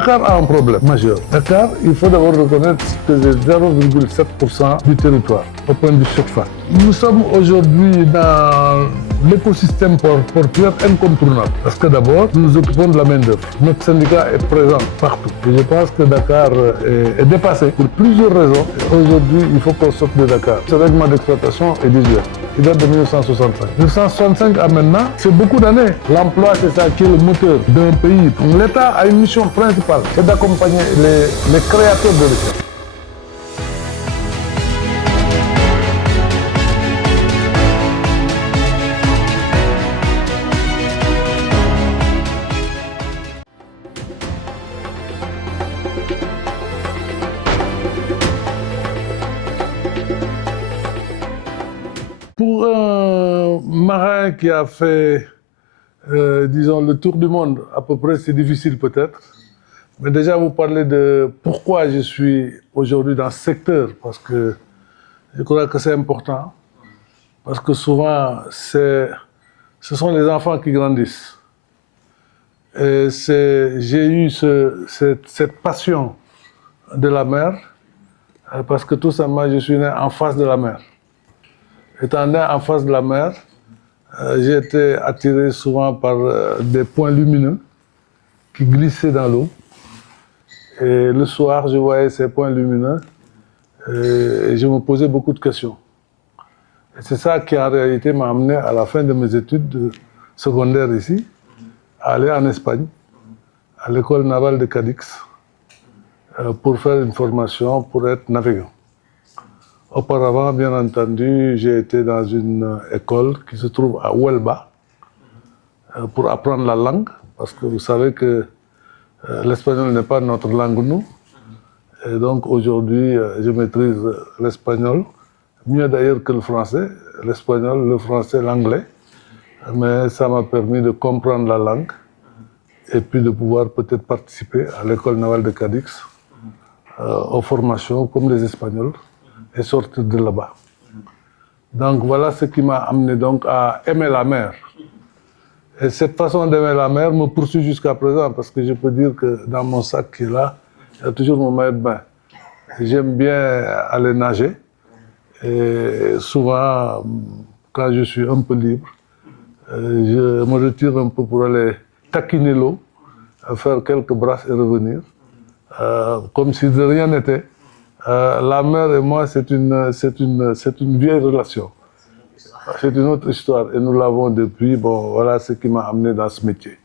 Dakar a un problème majeur. Dakar, il faut d'abord reconnaître que c'est 0,7% du territoire au point de vue surface. Nous sommes aujourd'hui dans l'écosystème portuaire incontournable. Parce que d'abord, nous nous occupons de la main-d'œuvre. Notre syndicat est présent partout. Et je pense que Dakar est dépassé pour plusieurs raisons. Aujourd'hui, il faut qu'on sorte de Dakar. Ce règlement d'exploitation est désuet. Il date de 1965. 1965 à maintenant, c'est beaucoup d'années. L'emploi, c'est ça qui est le moteur d'un pays. L'État a une mission principale, c'est d'accompagner les créateurs de richesse. Pour un marin qui a fait, disons, le tour du monde, à peu près, c'est difficile peut-être. Mais déjà, vous parlez de pourquoi je suis aujourd'hui dans ce secteur, parce que je crois que c'est important. Parce que souvent, ce sont les enfants qui grandissent. Et j'ai eu cette passion de la mer, parce que tout simplement, je suis né en face de la mer. Étant né en face de la mer, j'ai été attiré souvent par des points lumineux qui glissaient dans l'eau. Et le soir, je voyais ces points lumineux et je me posais beaucoup de questions. Et c'est ça qui, en réalité, m'a amené à la fin de mes études secondaires ici, à aller en Espagne, à l'école navale de Cadix, pour faire une formation pour être navigant. Auparavant, bien entendu, j'ai été dans une école qui se trouve à Huelva pour apprendre la langue, parce que vous savez que l'espagnol n'est pas notre langue, nous. Et donc aujourd'hui, je maîtrise l'espagnol, mieux d'ailleurs que le français, l'espagnol, le français, l'anglais. Mais ça m'a permis de comprendre la langue et puis de pouvoir peut-être participer à l'école navale de Cadix, aux formations comme les Espagnols, et sortir de là-bas. Donc voilà ce qui m'a amené donc à aimer la mer. Et cette façon d'aimer la mer me poursuit jusqu'à présent, parce que je peux dire que dans mon sac qui est là, il y a toujours mon maillot de bain. J'aime bien aller nager. Et souvent, quand je suis un peu libre, je me retire un peu pour aller taquiner l'eau, faire quelques brasses et revenir, comme si de rien n'était. La mer et moi, c'est une vieille relation. C'est une autre histoire et nous l'avons depuis. Bon, voilà ce qui m'a amené dans ce métier.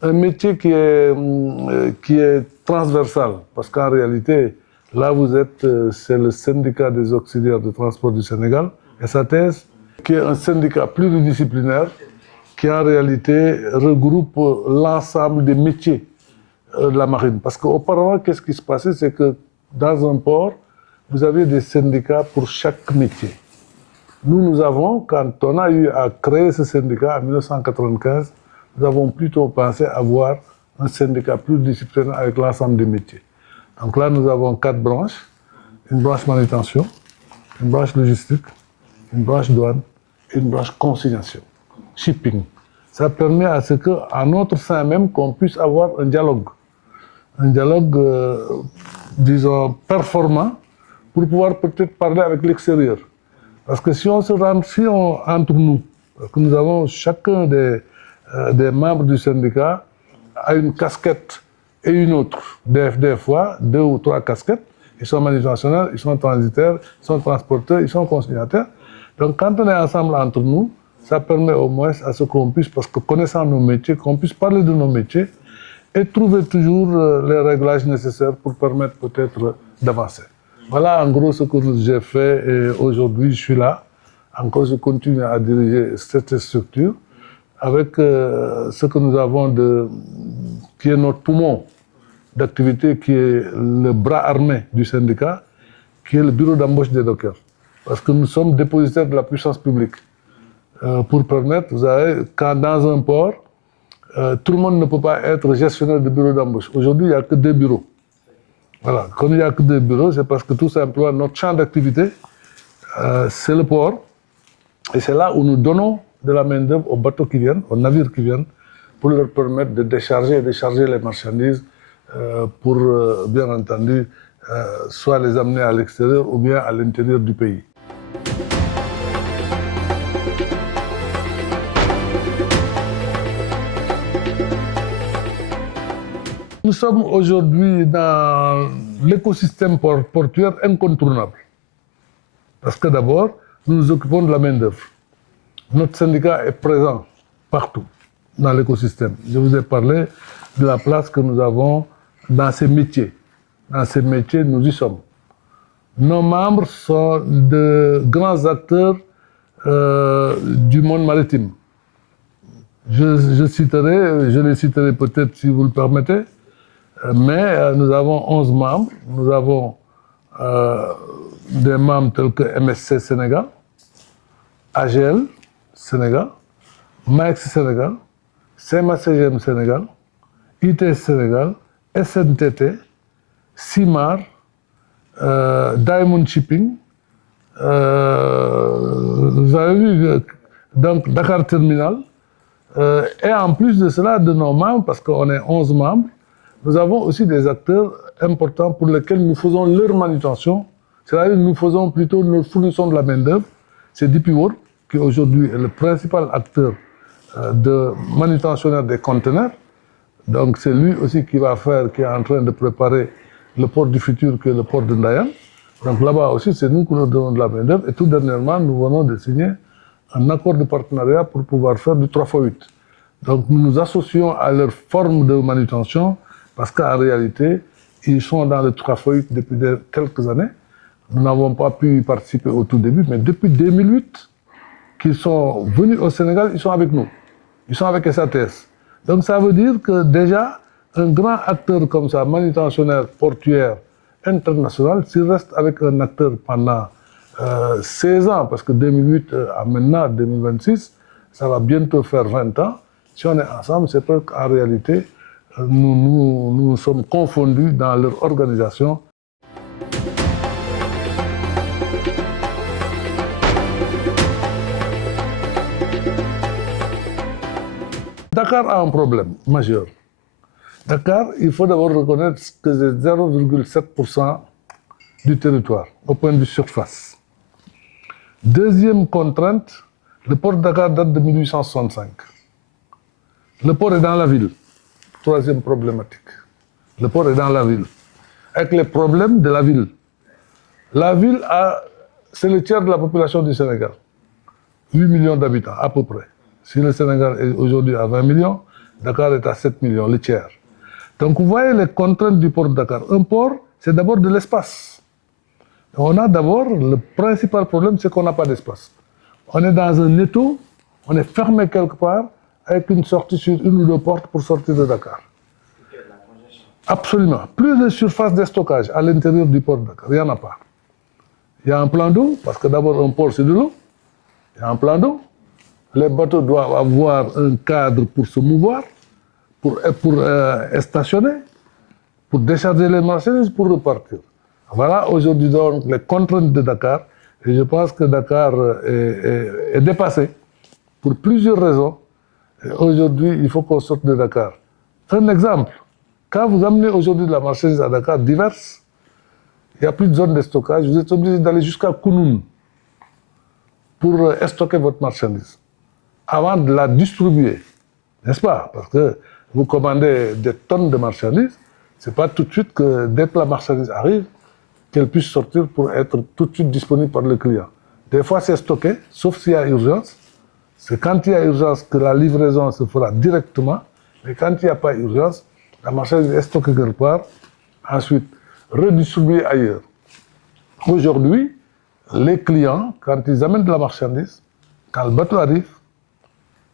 Un métier qui est transversal, parce qu'en réalité, là vous êtes, c'est le syndicat des auxiliaires de transport du Sénégal, SATS, qui est un syndicat pluridisciplinaire qui en réalité regroupe l'ensemble des métiers de la marine. Parce qu'auparavant, qu'est-ce qui se passait, c'est que dans un port, vous avez des syndicats pour chaque métier. Nous avons, quand on a eu à créer ce syndicat en 1995, nous avons plutôt pensé avoir un syndicat pluridisciplinaire avec l'ensemble des métiers. Donc là, nous avons 4 branches, une branche manutention, une branche logistique, une branche douane et une branche consignation, shipping. Ça permet à ce qu'en notre sein même, qu'on puisse avoir un dialogue, disons, performant, pour pouvoir peut-être parler avec l'extérieur. Parce que si on entre nous, parce que nous avons chacun des membres du syndicat a une casquette et une autre. Des fois, 2 ou 3 casquettes. Ils sont manutentionnaires, ils sont transitaires, ils sont transporteurs, ils sont consignataires. Donc quand on est ensemble entre nous, ça permet au moins à ce qu'on puisse, parce que connaissant nos métiers, qu'on puisse parler de nos métiers et trouver toujours les réglages nécessaires pour permettre peut-être d'avancer. Voilà en gros ce que j'ai fait et aujourd'hui je suis là. Encore je continue à diriger cette structure avec ce que nous avons qui est notre poumon d'activité, qui est le bras armé du syndicat, qui est le bureau d'embauche des dockers. Parce que nous sommes dépositaires de la puissance publique. Pour permettre, vous savez, quand dans un port, tout le monde ne peut pas être gestionnaire de bureau d'embauche. Aujourd'hui, il n'y a que 2 bureaux. Voilà, comme il n'y a que 2 bureaux, c'est parce que tout simplement notre champ d'activité, c'est le port. Et c'est là où nous donnons de la main-d'œuvre aux bateaux qui viennent, aux navires qui viennent, pour leur permettre de décharger et décharger les marchandises pour, bien entendu, soit les amener à l'extérieur ou bien à l'intérieur du pays. Nous sommes aujourd'hui dans l'écosystème portuaire incontournable. Parce que d'abord, nous nous occupons de la main-d'œuvre. Notre syndicat est présent partout dans l'écosystème. Je vous ai parlé de la place que nous avons dans ces métiers. Dans ces métiers, nous y sommes. Nos membres sont de grands acteurs du monde maritime. Je les citerai peut-être si vous le permettez, mais nous avons 11 membres. Nous avons des membres tels que MSC Sénégal, AGL Sénégal, MAEX Sénégal, CMA-CGM Sénégal, IT Sénégal, SNTT, CIMAR, Diamond Shipping, vous avez vu, donc Dakar Terminal, et en plus de cela, de nos membres, parce qu'on est 11 membres, nous avons aussi des acteurs importants pour lesquels nous faisons leur manutention, c'est-à-dire nous fournissons de la main-d'œuvre. C'est DP World, qui aujourd'hui est le principal acteur de manutentionnaire des conteneurs. Donc c'est lui aussi qui est en train de préparer le port du futur, qui est le port de Ndayane. Donc là-bas aussi, c'est nous qui leur donnons de la main-d'œuvre. Et tout dernièrement, nous venons de signer un accord de partenariat pour pouvoir faire du 3x8. Donc nous nous associons à leur forme de manutention parce qu'en réalité, ils sont dans le 3x8 depuis quelques années. Nous n'avons pas pu y participer au tout début, mais depuis 2008 qu'ils sont venus au Sénégal, ils sont avec nous. Ils sont avec SATS. Donc ça veut dire que déjà, un grand acteur comme ça, manutentionnaire portuaire international, s'il reste avec un acteur pendant 16 ans, parce que 2008 à maintenant, 2026, ça va bientôt faire 20 ans, si on est ensemble, c'est parce qu'en réalité, nous sommes confondus dans leur organisation. Dakar a un problème majeur. Dakar, il faut d'abord reconnaître que c'est 0,7% du territoire, au point de vue surface. Deuxième contrainte, le port de Dakar date de 1865. Le port est dans la ville. Troisième problématique. Le port est dans la ville. Avec les problèmes de la ville. La ville, c'est le tiers de la population du Sénégal. 8 millions d'habitants, à peu près. Si le Sénégal est aujourd'hui à 20 millions, Dakar est à 7 millions, le tiers. Donc vous voyez les contraintes du port de Dakar. Un port, c'est d'abord de l'espace. On a d'abord, le principal problème, c'est qu'on n'a pas d'espace. On est dans un étau, on est fermé quelque part, avec une sortie sur une ou deux portes pour sortir de Dakar. Absolument. Plus de surface de stockage à l'intérieur du port de Dakar, il n'y en a pas. Il y a un plan d'eau, parce que d'abord un port c'est de l'eau. Il y a un plan d'eau. Les bateaux doivent avoir un cadre pour se mouvoir, pour stationner, pour décharger les marchandises, pour repartir. Voilà aujourd'hui donc les contraintes de Dakar. Et je pense que Dakar est dépassé pour plusieurs raisons. Aujourd'hui, il faut qu'on sorte de Dakar. Un exemple, quand vous amenez aujourd'hui de la marchandise à Dakar, diverses, il n'y a plus de zone de stockage, vous êtes obligé d'aller jusqu'à Kounoun pour stocker votre marchandise, avant de la distribuer, n'est-ce pas? Parce que vous commandez des tonnes de marchandises, ce n'est pas tout de suite que dès que la marchandise arrive, qu'elle puisse sortir pour être tout de suite disponible par le client. Des fois, c'est stocké, sauf s'il y a urgence. C'est quand il y a urgence que la livraison se fera directement, mais quand il n'y a pas urgence, la marchandise est stockée quelque part, ensuite redistribuée ailleurs. Aujourd'hui, les clients, quand ils amènent de la marchandise, quand le bateau arrive,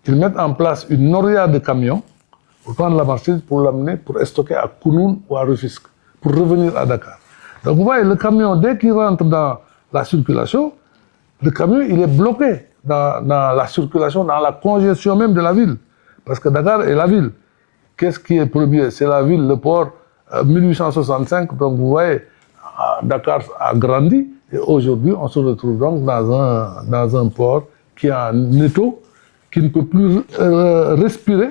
ils mettent en place une noria de camions pour prendre la marchandise, pour l'amener, pour stocker à Kounoun ou à Rufisque, pour revenir à Dakar. Donc vous voyez, le camion, dès qu'il rentre dans la circulation, le camion, il est bloqué dans la circulation, dans la congestion même de la ville. Parce que Dakar est la ville. Qu'est-ce qui est premier? C'est la ville, le port, 1865. Donc vous voyez, Dakar a grandi. Et aujourd'hui, on se retrouve donc dans un port qui a un étau, qui ne peut plus respirer,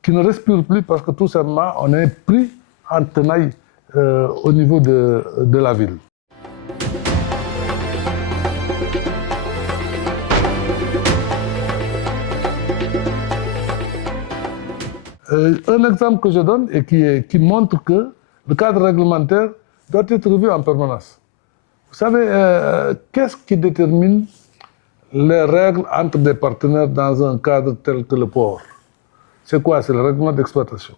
qui ne respire plus parce que tout simplement, on est pris en tenaille au niveau de la ville. Un exemple que je donne et qui montre que le cadre réglementaire doit être revu en permanence. Vous savez, qu'est-ce qui détermine les règles entre des partenaires dans un cadre tel que le port? C'est quoi? C'est le règlement d'exploitation.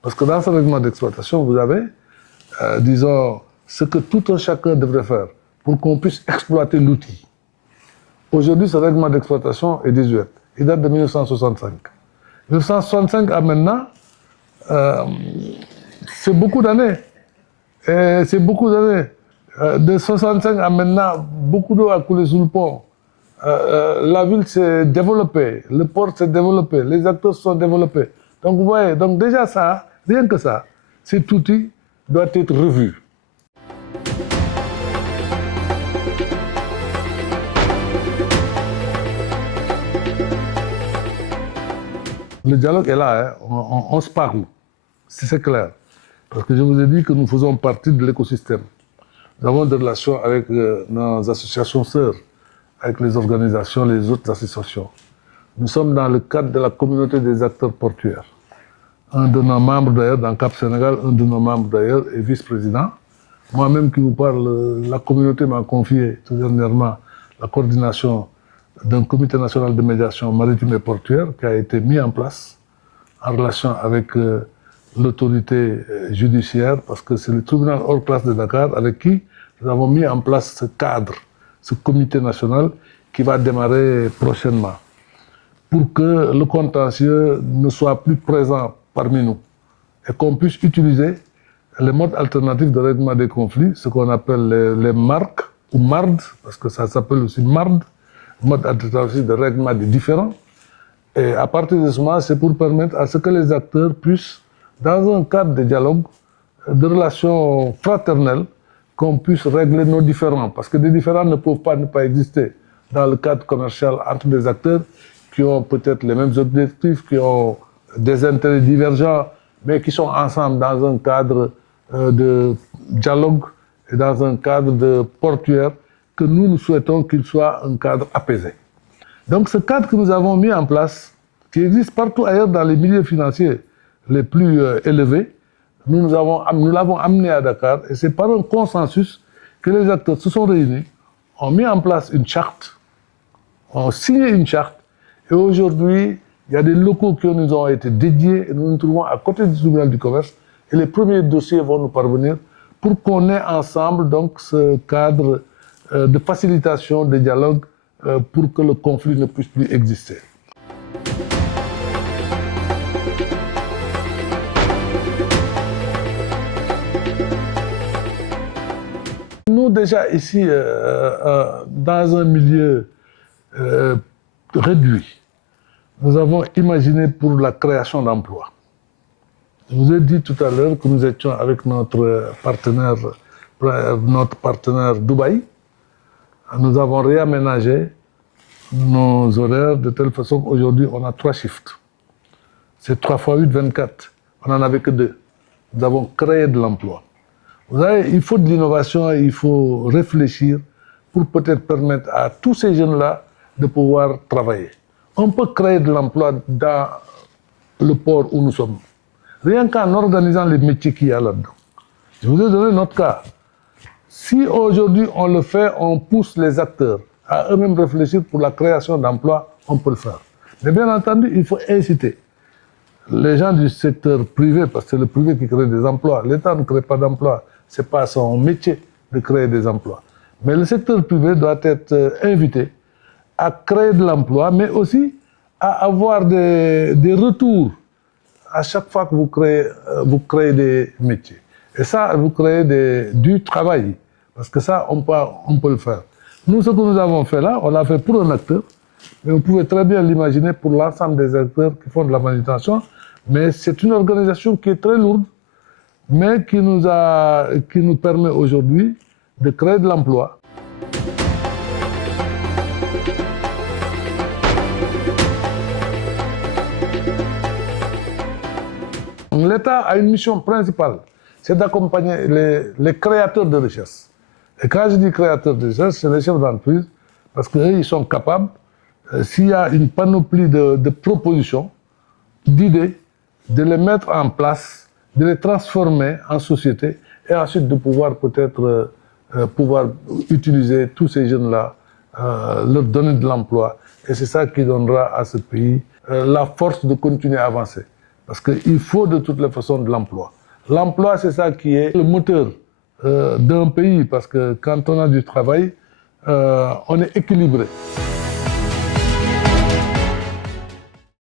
Parce que dans ce règlement d'exploitation, vous avez, disons, ce que tout un chacun devrait faire pour qu'on puisse exploiter l'outil. Aujourd'hui, ce règlement d'exploitation est désuet. Il date de 1965. 1965 à maintenant, c'est beaucoup d'années. Et c'est beaucoup d'années. De 65 à maintenant, beaucoup d'eau a coulé sous le pont. La ville s'est développée, le port s'est développé, les acteurs se sont développés. Donc vous voyez, donc déjà ça, rien que ça, cet outil doit être revu. Le dialogue est là, hein. On se parle, c'est clair. Parce que je vous ai dit que nous faisons partie de l'écosystème. Nous avons des relations avec nos associations sœurs, avec les organisations, les autres associations. Nous sommes dans le cadre de la communauté des acteurs portuaires. Un de nos membres d'ailleurs, dans Cap Sénégal, un de nos membres d'ailleurs est vice-président. Moi-même qui vous parle, la communauté m'a confié tout dernièrement la coordination d'un comité national de médiation maritime et portuaire qui a été mis en place en relation avec l'autorité judiciaire, parce que c'est le tribunal hors classe de Dakar avec qui nous avons mis en place ce cadre, ce comité national qui va démarrer prochainement, pour que le contentieux ne soit plus présent parmi nous et qu'on puisse utiliser les modes alternatifs de règlement des conflits, ce qu'on appelle les MARC ou MARD, parce que ça s'appelle aussi MARD, mode alternatif de règlement des différends. Et à partir de ce moment, c'est pour permettre à ce que les acteurs puissent, dans un cadre de dialogue, de relations fraternelles, qu'on puisse régler nos différends. Parce que des différends ne peuvent pas ne pas exister dans le cadre commercial entre des acteurs qui ont peut-être les mêmes objectifs, qui ont des intérêts divergents, mais qui sont ensemble dans un cadre de dialogue et dans un cadre de portuaire que nous souhaitons qu'il soit un cadre apaisé. Donc ce cadre que nous avons mis en place, qui existe partout ailleurs dans les milieux financiers les plus élevés, nous l'avons amené à Dakar et c'est par un consensus que les acteurs se sont réunis, ont mis en place une charte, ont signé une charte et aujourd'hui, il y a des locaux qui nous ont été dédiés et nous nous trouvons à côté du tribunal du commerce et les premiers dossiers vont nous parvenir pour qu'on ait ensemble donc ce cadre de facilitation des dialogues pour que le conflit ne puisse plus exister. Nous déjà ici, dans un milieu réduit, nous avons imaginé pour la création d'emplois. Je vous ai dit tout à l'heure que nous étions avec notre partenaire Dubaï. Nous avons réaménagé nos horaires de telle façon qu'aujourd'hui on a 3 shifts. C'est 3 fois 8, 24. On n'en avait que 2. Nous avons créé de l'emploi. Vous savez, il faut de l'innovation, il faut réfléchir pour peut-être permettre à tous ces jeunes-là de pouvoir travailler. On peut créer de l'emploi dans le port où nous sommes. Rien qu'en organisant les métiers qu'il y a là-dedans. Je vous ai donné notre cas. Si aujourd'hui on le fait, on pousse les acteurs à eux-mêmes réfléchir pour la création d'emplois, on peut le faire. Mais bien entendu, il faut inciter les gens du secteur privé, parce que c'est le privé qui crée des emplois. L'État ne crée pas d'emplois, ce n'est pas son métier de créer des emplois. Mais le secteur privé doit être invité à créer de l'emploi, mais aussi à avoir des retours à chaque fois que vous créez des métiers. Et ça, vous créez du travail, parce que ça, on peut le faire. Nous, ce que nous avons fait là, on l'a fait pour un acteur, mais vous pouvez très bien l'imaginer pour l'ensemble des acteurs qui font de la manutention, mais c'est une organisation qui est très lourde, mais qui nous permet aujourd'hui de créer de l'emploi. L'État a une mission principale, c'est d'accompagner les créateurs de richesse. Et quand je dis créateurs de richesse, c'est les chefs d'entreprise, parce qu'eux, ils sont capables, s'il y a une panoplie de propositions, d'idées, de les mettre en place, de les transformer en société, et ensuite de pouvoir peut-être pouvoir utiliser tous ces jeunes-là, leur donner de l'emploi. Et c'est ça qui donnera à ce pays la force de continuer à avancer. Parce qu'il faut de toutes les façons de l'emploi. L'emploi, c'est ça qui est le moteur d'un pays, parce que quand on a du travail, on est équilibré.